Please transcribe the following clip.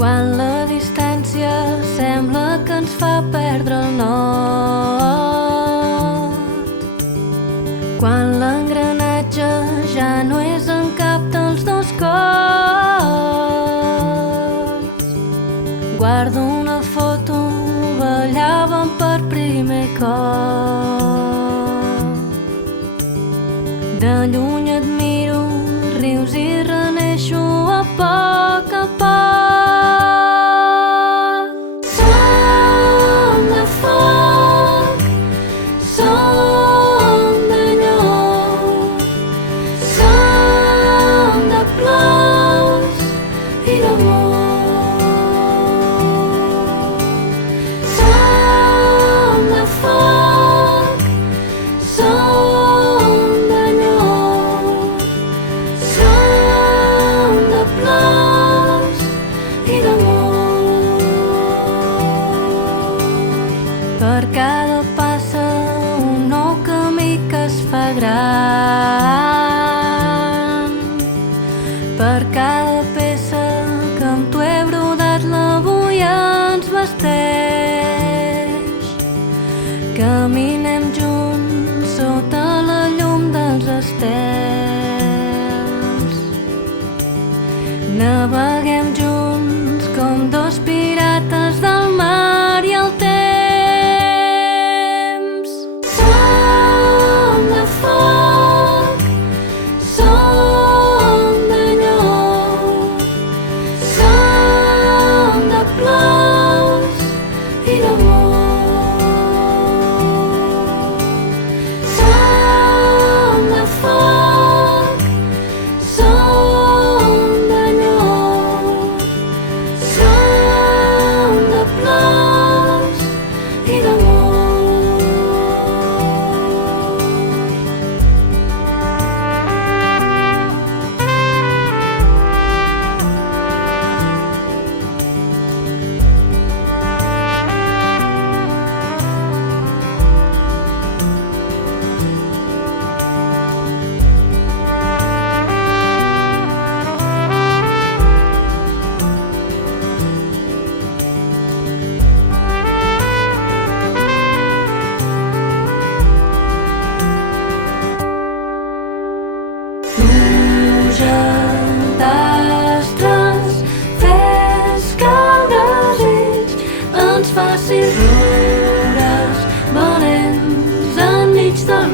Quan la distància sembla que ens fa perdre el nord, quan l'engranatge ja no és en cap dels dos cors. Guardo una foto, ballàvem per primer cop. De lluny et miro, rius i reneixo a poc a poc. Som de foc, som de llum, som de plors i d'amor. Som de foc, som de llum, som de plors i d'amor. Per cada passa un nou camí que es fa gran. Per cada peça que amb tu he brodat l'avui ens vesteix. Caminem junts sota la llum dels estels. Naveguem junts com dos pirates del mar i el temps. Som de foc, som de llum, som de plors i d'amor. Som de foc, som de llum, som de plors i d'amor. Pluja d'astres, fes que el desig ens faci riures valents enmig del